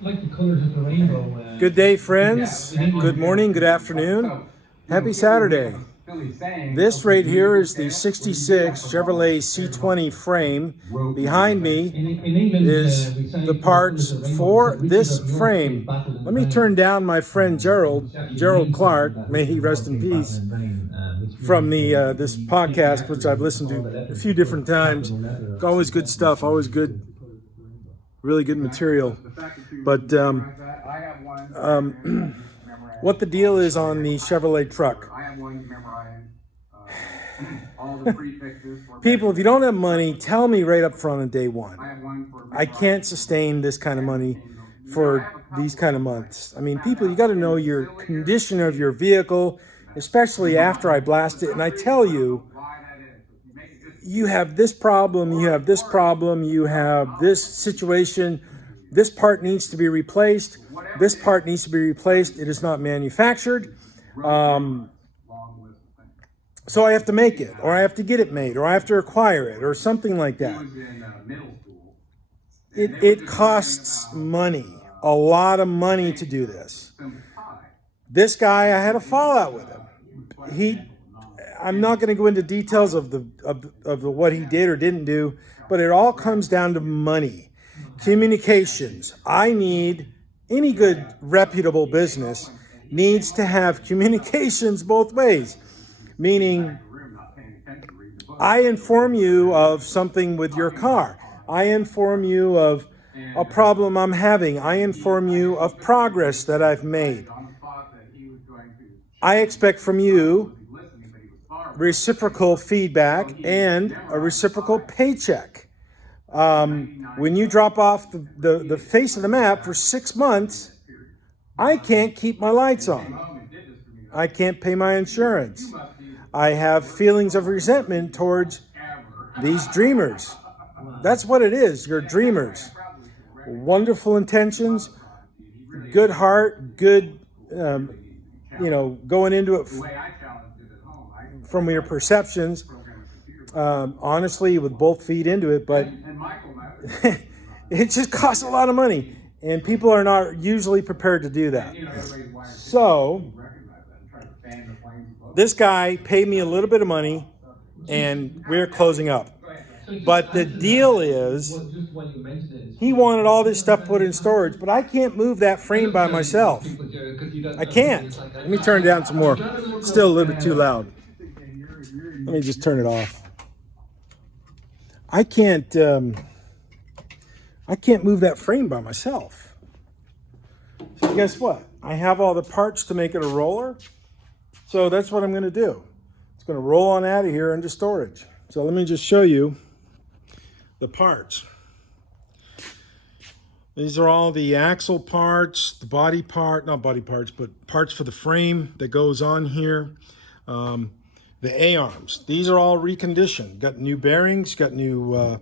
Like the colors of the rainbow. Good day, friends. Good morning, good afternoon. Happy Saturday. This right here is the 66 Chevrolet C-20 frame. Behind me is the parts for this frame. Let me turn down my friend Gerald Clark, may he rest in peace, from the this podcast, which I've listened to a few different times. Always good stuff, always good, really good material. But what the deal is on the Chevrolet truck. People, if you don't have money, tell me right up front on day one. I can't sustain this kind of money for these kind of months. I mean, people, you got to know your condition of your vehicle, especially after I blast it. And I tell you, you have this problem, you have this problem, you have this situation. This part needs to be replaced. This part needs to be replaced. It is not manufactured. So I have to make it, or I have to get it made, or I have to acquire it, or something like that. It costs money, a lot of money to do this. This guy, I had a fallout with him. I'm not going to go into details of what he did or didn't do, but it all comes down to money. Communications. Any good reputable business needs to have communications both ways. Meaning, I inform you of something with your car. I inform you of a problem I'm having. I inform you of progress that I've made. I expect from you reciprocal feedback and a reciprocal paycheck. When you drop off the face of the map for 6 months, I can't keep my lights on. I can't pay my insurance. I have feelings of resentment towards these dreamers. That's what it is. You're dreamers. Wonderful intentions, good heart, good, going into it from your perceptions. Honestly, with both feet into it, but it just costs a lot of money, and people are not usually prepared to do that. So this guy paid me a little bit of money, and we're closing up. But the deal is, he wanted all this stuff put in storage, but I can't move that frame by myself. I can't. Let me turn it down some more. Still a little bit too loud. Let me just turn it off. I can't move that frame by myself. So guess what? I have all the parts to make it a roller. So that's what I'm going to do. It's going to roll on out of here into storage. So let me just show you the parts. These are all the axle parts, the body part, not body parts, but parts for the frame that goes on here. The A-arms, these are all reconditioned. Got new bearings, got new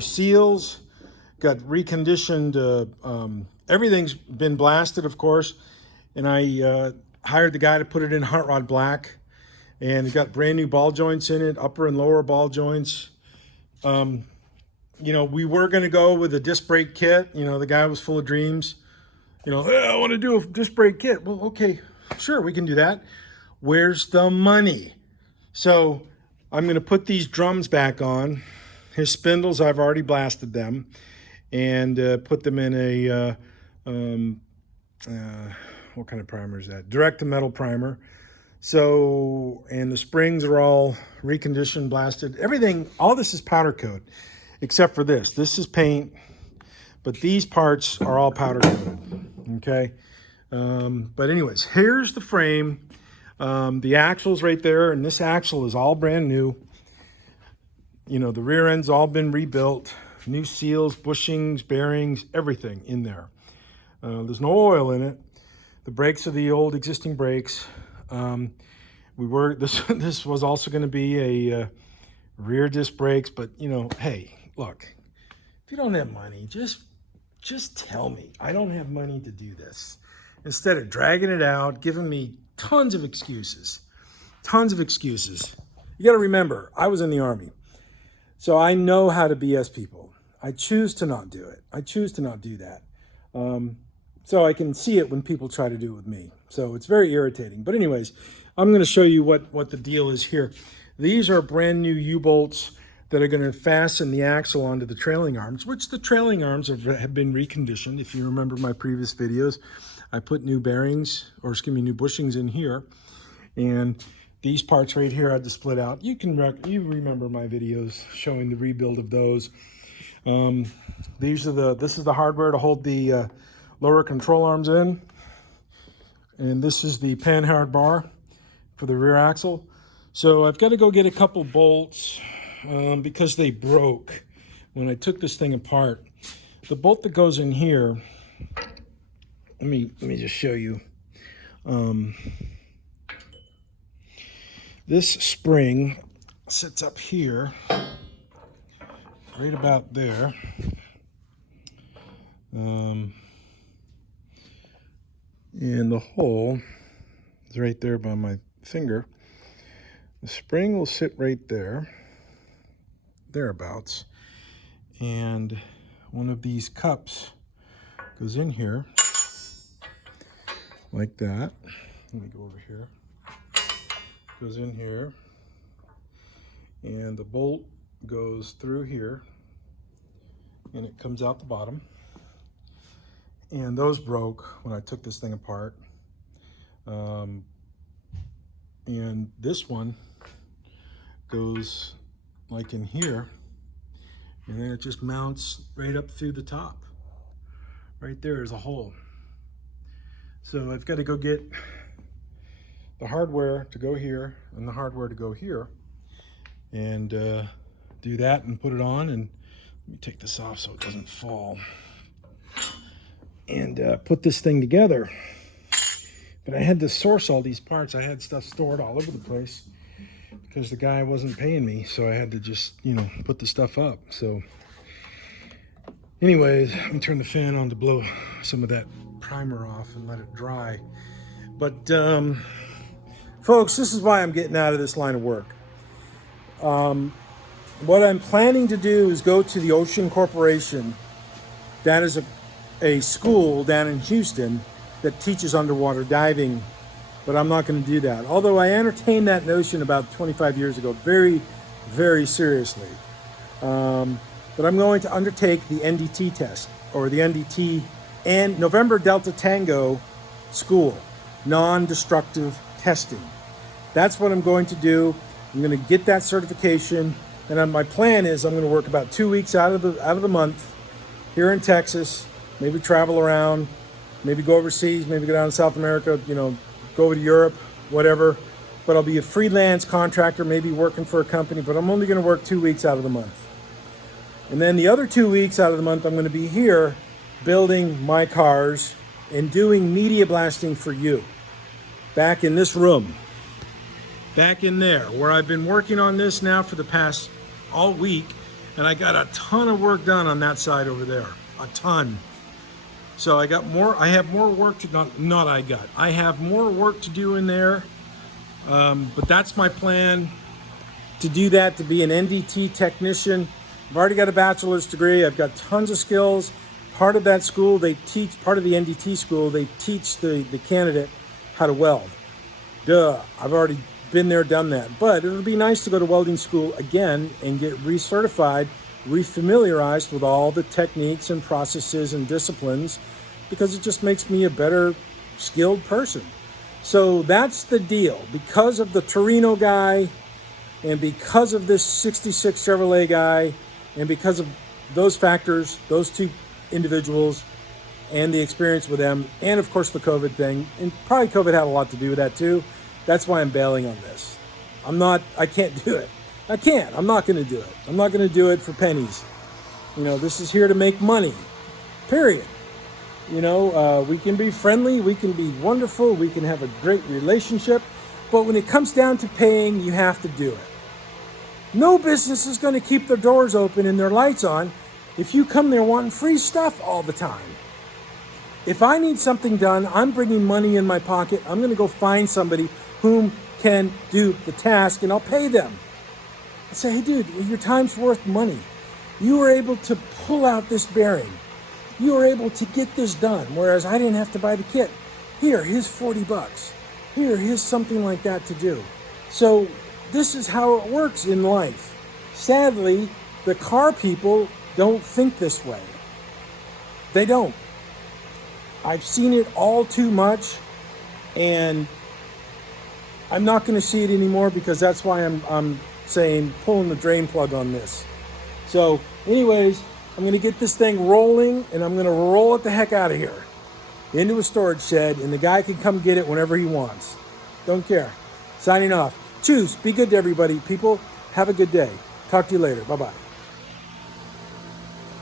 seals, got reconditioned. Everything's been blasted, of course. And I hired the guy to put it in hot rod black, and it got brand new ball joints in it, upper and lower ball joints. We were going to go with a disc brake kit. The guy was full of dreams. Hey, I want to do a disc brake kit. Well, okay, sure, we can do that. Where's the money? So I'm going to put these drums back on. His spindles, I've already blasted them, and put them in a, what kind of primer is that? Direct-to-metal primer. So, and the springs are all reconditioned, blasted. Everything, all this is powder coat, except for this. This is paint, but these parts are all powder coated, okay? But anyways, here's the frame. The axle's right there, and this axle is all brand new. The rear end's all been rebuilt. New seals, bushings, bearings, everything in there. There's no oil in it. The brakes are the old existing brakes. This was also going to be a rear disc brakes, but hey, look, if you don't have money, just tell me. I don't have money to do this. Instead of dragging it out, giving me tons of excuses. tons of excuses. You got to remember, I was in the Army. So I know how to BS people. I choose to not do it. I choose to not do that. So I can see it when people try to do it with me. So it's very irritating. But anyways, I'm going to show you what the deal is here. These are brand new U-bolts that are going to fasten the axle onto the trailing arms, which the trailing arms have been reconditioned. If you remember my previous videos, I put new bearings, or excuse me, new bushings in here. And these parts right here I had to split out. You remember my videos showing the rebuild of those. This is the hardware to hold the lower control arms in. And this is the panhard bar for the rear axle. So I've got to go get a couple bolts because they broke when I took this thing apart. The bolt that goes in here, let me just show you. This spring sits up here, right about there. And the hole is right there by my finger. The spring will sit right there, thereabouts. And one of these cups goes in here, like that. Let me go over here. Goes in here. And the bolt goes through here. And it comes out the bottom. And those broke when I took this thing apart. And this one goes like in here, and then it just mounts right up through the top. Right there is a hole. So I've got to go get the hardware to go here and the hardware to go here, and do that and put it on. And let me take this off so it doesn't fall. And put this thing together. But I had to source all these parts. I had stuff stored all over the place because the guy wasn't paying me, so I had to just, put the stuff up. So anyways, let me turn the fan on to blow some of that primer off and let it dry. But folks, this is why I'm getting out of this line of work. What I'm planning to do is go to the Ocean Corporation. That is a school down in Houston that teaches underwater diving, but I'm not going to do that. Although I entertained that notion about 25 years ago very, very seriously. But I'm going to undertake the NDT test, or the NDT and November Delta Tango School, non-destructive testing. That's what I'm going to do. I'm going to get that certification, and my plan is I'm going to work about 2 weeks out of the month here in Texas. Maybe travel around, maybe go overseas, maybe go down to South America, go over to Europe, whatever. But I'll be a freelance contractor, maybe working for a company, but I'm only going to work 2 weeks out of the month. And then the other 2 weeks out of the month, I'm going to be here building my cars and doing media blasting for you. Back in this room, back in there, where I've been working on this now for the past all week. And I got a ton of work done on that side over there, a ton. So I have more work to, I have more work to do in there, but that's my plan, to do that, to be an NDT technician. I've already got a bachelor's degree. I've got tons of skills. Part of that school, part of the NDT school, they teach the candidate how to weld. Duh, I've already been there, done that. But it'll be nice to go to welding school again and get recertified, refamiliarized with all the techniques and processes and disciplines, because it just makes me a better skilled person. So that's the deal. Because of the Torino guy, and because of this 66 Chevrolet guy, and because of those factors, those two individuals, and the experience with them, and of course the COVID thing, and probably COVID had a lot to do with that too. That's why I'm bailing on this. I can't do it. I'm not going to do it. I'm not going to do it for pennies. This is here to make money, period. We can be friendly, we can be wonderful, we can have a great relationship, but when it comes down to paying, you have to do it. No business is going to keep their doors open and their lights on if you come there wanting free stuff all the time. If I need something done, I'm bringing money in my pocket. I'm going to go find somebody whom can do the task, and I'll pay them. I say, hey, dude, your time's worth money. You were able to pull out this bearing. You were able to get this done, whereas I didn't have to buy the kit. Here's $40. Here's something like that to do. So this is how it works in life. Sadly, the car people don't think this way. They don't. I've seen it all too much, and I'm not going to see it anymore, because that's why I'm saying pulling the drain plug on this. So anyways, I'm going to get this thing rolling, and I'm going to roll it the heck out of here into a storage shed, and the guy can come get it whenever he wants. Don't care. Signing off. Choose. Be good to everybody. People, have a good day. Talk to you later. Bye-bye.